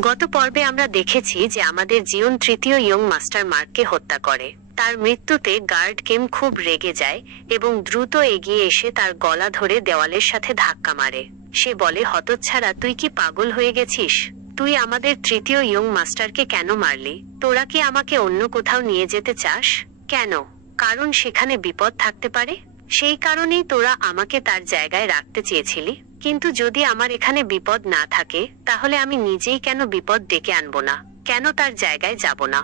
গত পর্বে আমরা দেখেছি যে আমাদের জিওন তৃতীয় ইয়ং মাস্টার মার্ককে হত্যা করে। তার মৃত্যুতে গার্ড কিম খুব রেগে যায় এবং দ্রুত এগিয়ে এসে তার গলা ধরে দেওয়ালের সাথে ধাক্কা মারে। সে বলে, হতচ্ছাড়া, তুই কি পাগল হয়ে গেছিস? তুই আমাদের তৃতীয় ইয়ং মাস্টারকে কেন মারলি? তোরা কি আমাকে অন্য কোথাও নিয়ে যেতে চাস? কেন? কারণ সেখানে বিপদ থাকতে পারে। সেই কারণেই তোরা আমাকে তার জায়গায় রাখতে চেয়েছিলি। কিন্তু যদি আমার এখানে বিপদ না থাকে, তাহলে আমি নিজেই কেন বিপদ ডেকে আনবো না? কেন তার জায়গায় যাব না?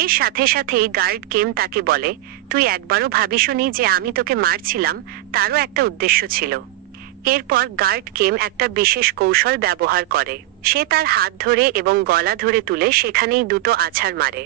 এর সাথে সাথেই গার্ড কিম তাকে বলে, তুই একবারও ভাবিসনি যে আমি তোকে মারছিলাম? তারও একটা উদ্দেশ্য ছিল। এরপর গার্ড কিম একটা বিশেষ কৌশল ব্যবহার করে। সে তার হাত ধরে এবং গলা ধরে তুলে সেখানেই দুটো আছাড় মারে।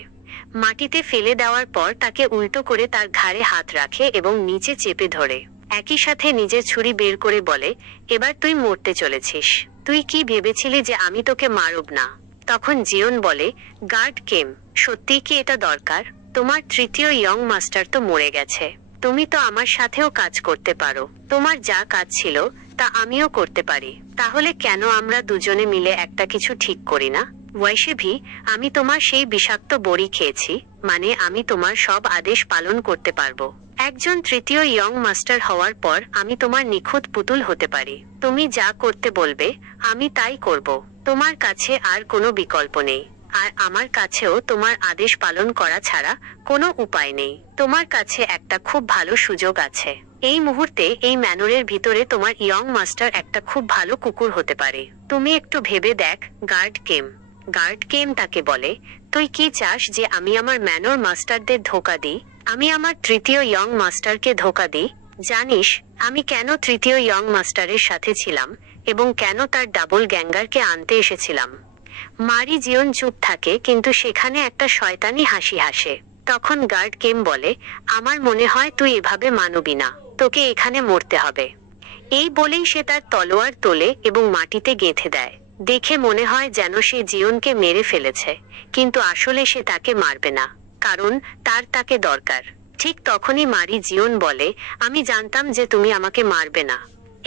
মাটিতে ফেলে দেওয়ার পর তাকে উল্টো করে তার ঘাড়ে হাত রাখে এবং নিচে চেপে ধরে। একই সাথে নিজের ছুরি বের করে বলে, এবার তুই মরতে চলেছিস। তুই কি ভেবেছিলি যে আমি তোকে মারব না? তখন জিওন বলে, গার্ড কিম, সত্যি কি এটা দরকার? তোমার তৃতীয় ইয়ং মাস্টার তো মরে গেছে। তুমি তো আমার সাথেও কাজ করতে পারো। তোমার যা কাজ ছিল তা আমিও করতে পারি। তাহলে কেন আমরা দুজনে মিলে একটা কিছু ঠিক করি না? ওয়াইশেভি, আমি তোমার সেই বিষাক্ত বড়ি খেয়েছি, মানে আমি তোমার সব আদেশ পালন করতে পারবো। একজন তৃতীয় ইয়ং মাস্টার হওয়ার পর আমি তোমার নিখুঁত পুতুল হতে পারি। তুমি যা করতে বলবে আমি তাই করব। তোমার কাছে আর কোনো বিকল্প নেই, আর আমার কাছেও তোমার আদেশ পালন করা ছাড়া কোনো উপায় নেই। তোমার কাছে একটা খুব ভালো সুযোগ আছে। এই মুহূর্তে এই ম্যানরের ভিতরে তোমার ইয়ং মাস্টার একটা খুব ভালো কুকুর হতে পারে। তুমি একটু ভেবে দেখ, গার্ড কিম। গার্ড কিম তাকে বলে, তুই কি চাস যে আমি আমার ম্যানর মাস্টারদের ধোঁকা দিই? আমি আমার তৃতীয় ইয়ং মাস্টারকে ধোঁকা দিই? জানিস আমি কেন তৃতীয় ইয়ং মাস্টারের সাথে ছিলাম এবং কেন তার ডাবল গ্যাঙ্গারকে আনতে এসেছিলাম? মারি জিওন চুপ থাকে, কিন্তু সেখানে একটা শয়তানি হাসি হাসে। তখন গার্ড কিম বলে, আমার মনে হয় তুই এভাবে মানবি না। তোকে এখানে মরতে হবে। এই বলেই সে তার তলোয়ার তোলে এবং মাটিতে গেঁথে দেয়। দেখে মনে হয় যেন সে জিওনকে মেরে ফেলেছে, কিন্তু আসলে সে তাকে মারবে না, কারণ তাকে দরকার। ঠিক তখনই মারি জিওন বলে, আমি জানতাম যে তুমি আমাকে মারবে না।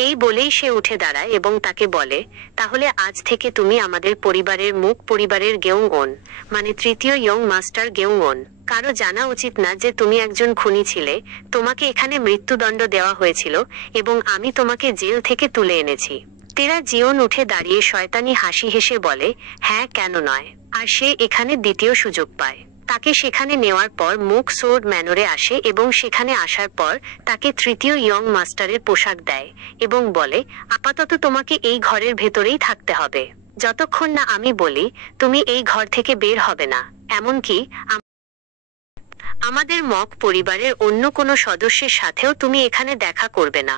এই বলেই সে উঠে দাঁড়ায় এবং তাকে বলে, তাহলে আজ থেকে তুমি আমাদের পরিবারের মুখ, পরিবারের গেউংওন, মানে তৃতীয় ইয়ং মাস্টার গেউংওন। কারো জানা উচিত না যে তুমি একজন খুনি ছিলে। তোমাকে এখানে মৃত্যুদণ্ড দেওয়া হয়েছিল এবং আমি তোমাকে জেল থেকে তুলে এনেছি। তেরা জিওন উঠে দাঁড়িয়ে শয়তানি হাসি হেসে বলে, হ্যাঁ, কেন নয়। আর সে এখানে দ্বিতীয় সুযোগ পায়। তাকে সেখানে নেওয়ার পর মুখ সোর্ড ম্যানরে আসে এবং সেখানে আসার পর তাকে তৃতীয় ইয়ং মাস্টারের পোশাক দেয় এবং বলে, আপাতত তোমাকে এই ঘরের ভেতরেই থাকতে হবে, যতক্ষণ না আমি বলি তুমি এই ঘর থেকে বের হবে না। এমনকি আমাদের মক পরিবারের অন্য কোনো সদস্যের সাথেও তুমি এখানে দেখা করবে না।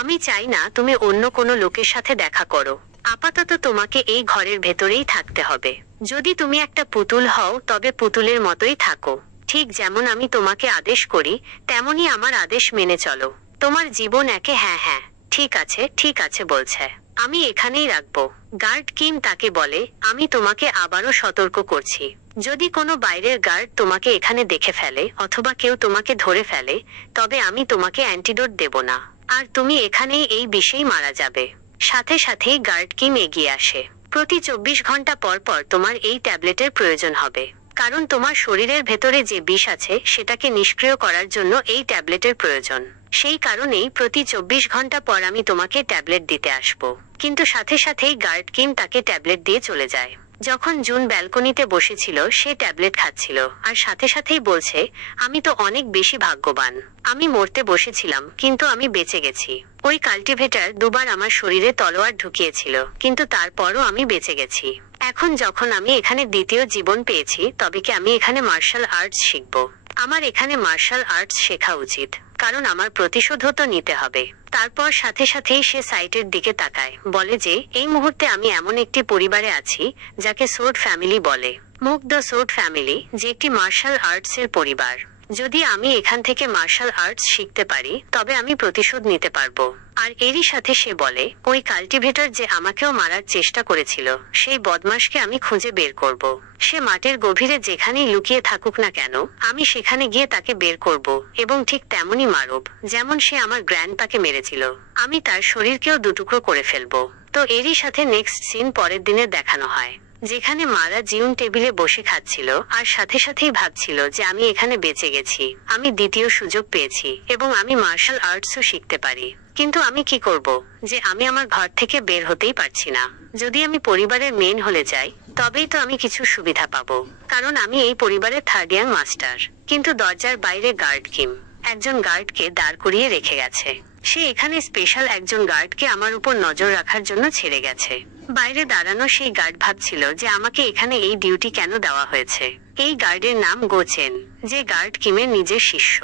আমি চাই না তুমি অন্য কোনো লোকের সাথে দেখা করো। আপাতত তোমাকে এই ঘরের ভেতরেই থাকতে হবে। যদি তুমি একটা পুতুল হও তবে পুতুলের মতোই থাকো। ঠিক যেমন আমি তোমাকে আদেশ করি তেমনই আমার আদেশ মেনে চলো। তোমার জীবন একে হ্যাঁ হ্যাঁ ঠিক আছে বলছে। আমি এখানেই রাখবো। গার্ড কিম তাকে বলে, আমি তোমাকে আবারও সতর্ক করছি, যদি কোনো বাইরের গার্ড তোমাকে এখানে দেখে ফেলে অথবা কেউ তোমাকে ধরে ফেলে, তবে আমি তোমাকে অ্যান্টিডোট দেব না, আর তুমি এখানেই এই বিষেই মারা যাবে। সাথে সাথেই গার্ড কিম এগিয়ে আসে। প্রতি 24 ঘন্টা পর পর তোমার এই ট্যাবলেটের প্রয়োজন হবে, কারণ তোমার শরীরের ভেতরে যে বিষ আছে সেটাকে নিষ্ক্রিয় করার জন্য এই ট্যাবলেটের প্রয়োজন। সেই কারণেই প্রতি 24 ঘন্টা পর আমি তোমাকে ট্যাবলেট দিতে আসব। কিন্তু সাথে সাথেই গার্ড কিম তাকে ট্যাবলেট দিয়ে চলে যায়। যখন জুন ব্যালকনিতে বসেছিল সে ট্যাবলেট খাচ্ছিল আর সাথে সাথেই বলছে, আমি তো অনেক বেশি ভাগ্যবান। আমি মরতে বসেছিলাম কিন্তু আমি বেঁচে গেছি। ওই কাল্টিভেটর দুবার আমার শরীরে তলোয়ার ঢুকিয়েছিল, কিন্তু তারপরও আমি বেঁচে গেছি। এখন যখন আমি এখানে দ্বিতীয় জীবন পেয়েছি, তবে কি আমি এখানে মার্শাল আর্টস শিখব? আমার এখানে মার্শাল আর্টস শেখা উচিত, কারণ আমার প্রতিশোধও তো নিতে হবে। তারপর সাথে সাথেই সে সাইটের দিকে তাকায়, বলে যে এই মুহূর্তে আমি এমন একটি পরিবারে আছি যাকে সোর্ড ফ্যামিলি বলে। মুখ দ্য সোর্ড ফ্যামিলি, যে একটি মার্শাল আর্টসের পরিবার। যদি আমি এখান থেকে মার্শাল আর্টস শিখতে পারি তবে আমি প্রতিশোধ নিতে পারবো। আর এরই সাথে সে বলে, ওই কাল্টিভেটর যে আমাকেও মারার চেষ্টা করেছিল সেই বদমাশকে আমি খুঁজে বের করব। সে মাটির গভীরে যেখানেই লুকিয়ে থাকুক না কেন, আমি সেখানে গিয়ে তাকে বের করব এবং ঠিক তেমনই মারব যেমন সে আমার গ্র্যান্ডপাকে মেরেছিল। আমি তার শরীরকেও দুটুকরো করে ফেলবো। তো এরই সাথে নেক্সট সিন পরের দিনে দেখানো হয়। যেখানে মারা জিউন টেবিলে বসে খাচ্ছিল আর সাথে সাথেই ভাবছিল যে আমি এখানে বেঁচে গেছি, আমি দ্বিতীয় সুযোগ পেয়েছি এবং আমি মার্শাল আর্টসও শিখতে পারি। কিন্তু আমি কি করব যে আমি আমার ঘর থেকে বের হতেই পারছি না। যদি আমি পরিবারের মেন হলে যাই তবেই তো আমি কিছু সুবিধা পাবো, কারণ আমি এই পরিবারের থার্ড ইয়াং মাস্টার। কিন্তু দরজার বাইরে গার্ড কিম একজন গার্ডকে দাঁড় করিয়ে রেখে গেছে। সে এখানে স্পেশাল একজন গার্ডকে আমার উপর নজর রাখার জন্য ছেড়ে গেছে। বাইরে দাঁড়ানো সেই গার্ড ভাবছিল যে আমাকে এখানে এই ডিউটি কেন দেওয়া হয়েছে। এই গার্ডের নাম গোচেন, যে গার্ড কিমের নিজের শিষ্য।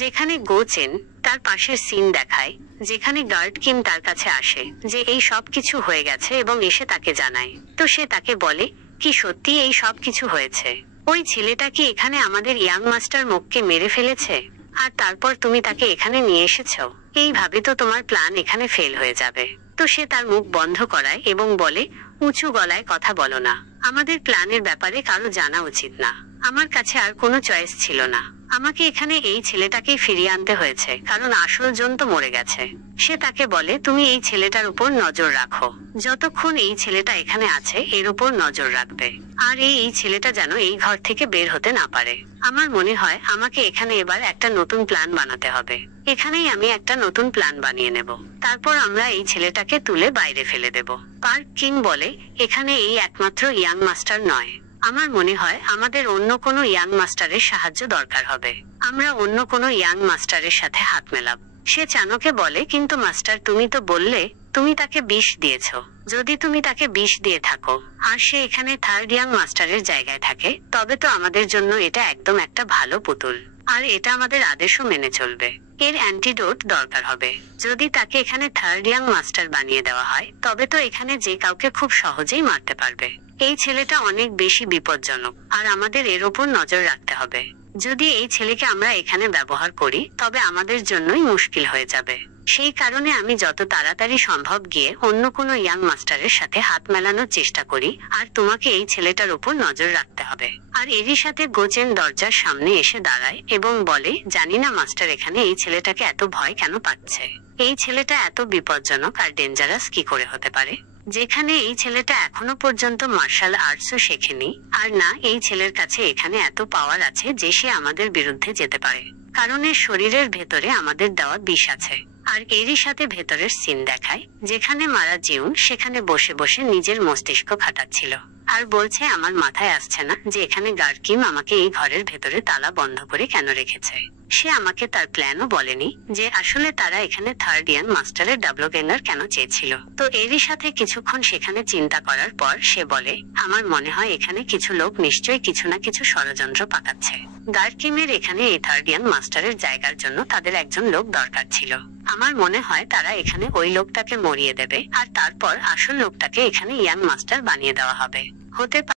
যেখানে গোচেন তার পাশের সিন দেখায় যেখানে গার্ড কিম তার কাছে আসে যে এই সব কিছু হয়ে গেছে এবং এসে তাকে জানায়। তো সে তাকে বলে, কি সত্যি এই সব কিছু হয়েছে? ওই ছেলেটা কি এখানে আমাদের ইয়াং মাস্টার মুখকে মেরে ফেলেছে আর তারপর তুমি তাকে এখানে নিয়ে এসেছো? এইভাবে তো তোমার প্ল্যান এখানে ফেল হয়ে যাবে। তো সে তার মুখ বন্ধ করায় এবং বলে, উঁচু গলায় কথা বলো না, আমাদের প্ল্যানের ব্যাপারে কারো জানা উচিত না। আমার কাছে আর কোনো চয়েস ছিল না, আমাকে এখানে এই ছেলেটাকেই ফিরিয়ে আনতে হয়েছে কারণ আসল জন তো মরে গেছে। সে তাকে বলে, তুমি এই ছেলেটার উপর নজর রাখো, যতক্ষণ এই ছেলেটা এখানে আছে এর উপর নজর রাখবে, আর এই ছেলেটা যেন এই ঘর থেকে বের হতে না পারে। আমার মনে হয় আমাকে এখানে এবার একটা নতুন প্ল্যান বানাতে হবে। এখানেই আমি একটা নতুন প্ল্যান বানিয়ে নেব, তারপর আমরা এই ছেলেটাকে তুলে বাইরে ফেলে দেব। পার্ক কিং বলে, এখানে এই একমাত্র ইয়াং মাস্টার নয়, আমার মনে হয় আমাদের অন্য কোনো ইয়াং মাস্টারের সাহায্য দরকার হবে। আমরা অন্য কোনো ইয়াং মাস্টারের সাথে হাত মেলাব। সে চানকে বলে, কিন্তু মাস্টার তুমি তো বললে তুমি তাকে বিষ দিয়েছ। যদি তুমি তাকে বিষ দিয়ে থাকো আর সে এখানে থার্ড ইয়াং মাস্টারের জায়গায় থাকে তবে তো আমাদের জন্য এটা একদম একটা ভালো পুতুল, আর এটা আমাদের আদেশও মেনে চলবে। এর অ্যান্টিডোট দরকার হবে। যদি তাকে এখানে থার্ড ইয়াং মাস্টার বানিয়ে দেওয়া হয় তবে তো এখানে যে কাউকে খুব সহজেই মারতে পারবে। এই ছেলেটা অনেক বেশি বিপজ্জনক আর আমাদের এর ওপর নজর রাখতে হবে। যদি এই ছেলেকে আমরা এখানে ব্যবহার করি তবে আমাদের জন্যই মুশকিল হয়ে যাবে। সেই কারণে আমি যত তাড়াতাড়ি সম্ভব গিয়ে অন্য কোনো ইয়াং মাস্টারের সাথে হাত মেলানোর চেষ্টা করি, আর তোমাকে এই ছেলেটার উপর নজর রাখতে হবে। আর এরই সাথে গোচেন দরজার সামনে এসে দাঁড়ায় এবং বলে, জানি না মাস্টার এখানে এই ছেলেটাকে এত ভয় কেন পাচ্ছে। এই ছেলেটা এত বিপজ্জনক আর ডেঞ্জারাস কি করে হতে পারে, যেখানে এই ছেলেটা এখনো পর্যন্ত মার্শাল আর্টসও শেখেনি। আর না, এই ছেলের কাছে এখানে এত পাওয়ার আছে যে সে আমাদের বিরুদ্ধে যেতে পারে, কারণ এর শরীরের ভেতরে আমাদের দেওয়া বিষ আছে। আর এরই সাথে ভেতরের সিন দেখায় যেখানে মারা জিউন সেখানে বসে বসে নিজের মস্তিষ্ক খাটাচ্ছিল আর বলছে, আমার মাথায় আসছে না যে এখানে গার্ড কিম আমাকে এই ঘরের ভেতরে তালা বন্ধ করে কেন রেখেছে। সে আমাকে তার প্ল্যানও বলেনি যে আসলে তারা এখানে থার্ড ইয়াং মাস্টারের ডাবলগেঙ্গার কেন চেয়েছিল। তো এরই সাথে কিছুক্ষণ সেখানে চিন্তা করার পর সে বলে, আমার মনে হয় এখানে কিছু লোক নিশ্চয়ই কিছু না কিছু ষড়যন্ত্র পাকাচ্ছে। গার্ড কিমের এখানে এই থার্ড ইয়াং মাস্টারের জায়গার জন্য তাদের একজন লোক দরকার ছিল। আমার মনে হয় তারা এখানে ওই লোকটাকে মরিয়ে দেবে আর তারপর আসল লোকটাকে এখানে ইয়াং মাস্টার বানিয়ে দেওয়া হবে। হতে পারে।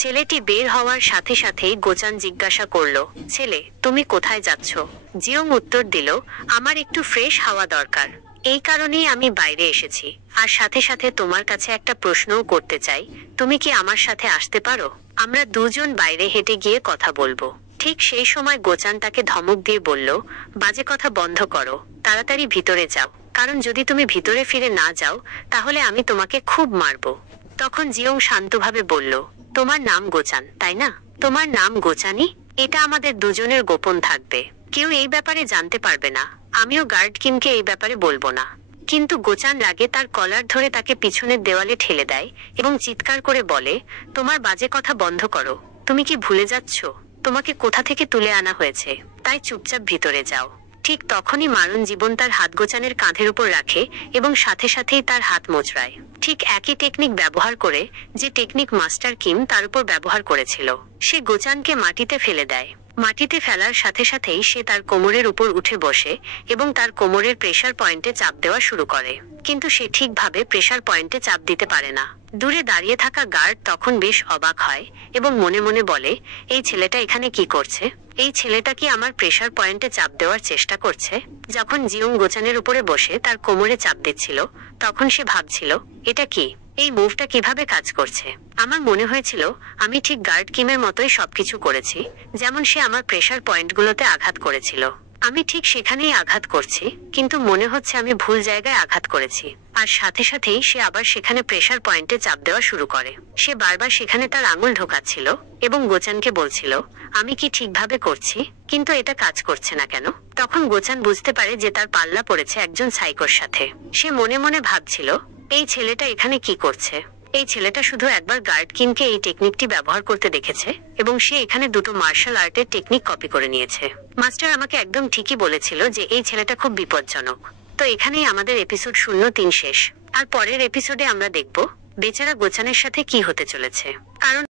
ছেলেটি বের হওয়ার সাথে সাথেই গোচান জিজ্ঞাসা করলো, ছেলে তুমি কোথায় যাচ্ছ? জিওং উত্তর দিল, আমার একটু ফ্রেশ হাওয়া দরকার, এই কারণেই আমি বাইরে এসেছি। আর সাথে সাথে তোমার কাছে একটা প্রশ্নও করতে চাই, তুমি কি আমার সাথে আসতে পারো? আমরা দুজন বাইরে হেঁটে গিয়ে কথা বলবো। ঠিক সেই সময় গোচান তাকে ধমক দিয়ে বলল, বাজে কথা বন্ধ করো, তাড়াতাড়ি ভিতরে যাও, কারণ যদি তুমি ভিতরে ফিরে না যাও তাহলে আমি তোমাকে খুব মারবো। তখন জিওং শান্তভাবে বলল, তোমার নাম গোচান তাই না? তোমার নাম গোচানি? এটা আমাদের দুজনের গোপন থাকবে, কেউ এই ব্যাপারে জানতে পারবে না। আমিও গার্ড কিমকে এই ব্যাপারে বলবো না। কিন্তু গোচান রাগে তার কলার ধরে তাকে পিছনের দেওয়ালে ঠেলে দেয় এবং চিৎকার করে বলে, তোমার বাজে কথা বন্ধ করো। তুমি কি ভুলে যাচ্ছ তোমাকে কোথা থেকে তুলে আনা হয়েছে? তাই চুপচাপ ভিতরে যাও। ঠিক তখনই মারুন জীবন তার হাত গোচানের কাঁধের উপর রাখে এবং সাথে সাথেই তার হাত মোচড়ায়, ঠিক একই টেকনিক ব্যবহার করে যে টেকনিক মাস্টার কিম তার উপর ব্যবহার করেছিল। সে গোচানকে মাটিতে ফেলে দেয়। মাটিতে ফেলার সাথে সাথেই সে তার কোমরের উপর উঠে বসে এবং তার কোমরের প্রেসার পয়েন্টে চাপ দেওয়া শুরু করে, কিন্তু সে ঠিকভাবে প্রেসার পয়েন্টে চাপ দিতে পারে না। দূরে দাঁড়িয়ে থাকা গার্ড তখন বেশ অবাক হয় এবং মনে মনে বলে, এই ছেলেটা এখানে কি করছে? এই ছেলেটা কি আমার প্রেসার পয়েন্টে চাপ দেওয়ার চেষ্টা করছে? যখন জিওং গোচানের উপরে বসে তার কোমরে চাপ দিচ্ছিল তখন সে ভাবছিল, এটা কি? এই মুভটা কিভাবে কাজ করছে? আমার মনে হয়েছিল আমি ঠিক গার্ড কিমের মতোই সবকিছু করেছি, যেমন সে আমার প্রেসার পয়েন্টগুলোতে আঘাত করেছিল। আমি ঠিক সেখানেই আঘাত করছি, কিন্তু মনে হচ্ছে আমি ভুল জায়গায় আঘাত করেছি। আর সাথে সাথেই সে আবার সেখানে প্রেসার পয়েন্টে চাপ দেওয়া শুরু করে। সে বারবার সেখানে তার আঙুল ঢোকাচ্ছিল এবং গোচানকে বলছিল, আমি কি ঠিকভাবে করছি, কিন্তু এটা কাজ করছে না কেন। তখন গোচান বুঝতে পারে যে তার পাল্লা পড়েছে একজন সাইকোর সাথে। সে মনে মনে ভাবছিল, এই ছেলেটা এখানে কি করছে। এই ছেলেটা শুধু একবার গার্ড কিমকে এই টেকনিকটি ব্যবহার করতে দেখেছে এবং সে এখানে দুটো মার্শাল আর্টের টেকনিক কপি করে নিয়েছে। মাস্টার আমাকে একদম ঠিকই বলেছিল যে এই ছেলেটা খুব বিপজ্জনক। তো এখানেই আমাদের এপিসোড 03 শেষ। আর পরের এপিসোডে আমরা দেখব বেচারা গোচানের সাথে কি হতে চলেছে। কারণ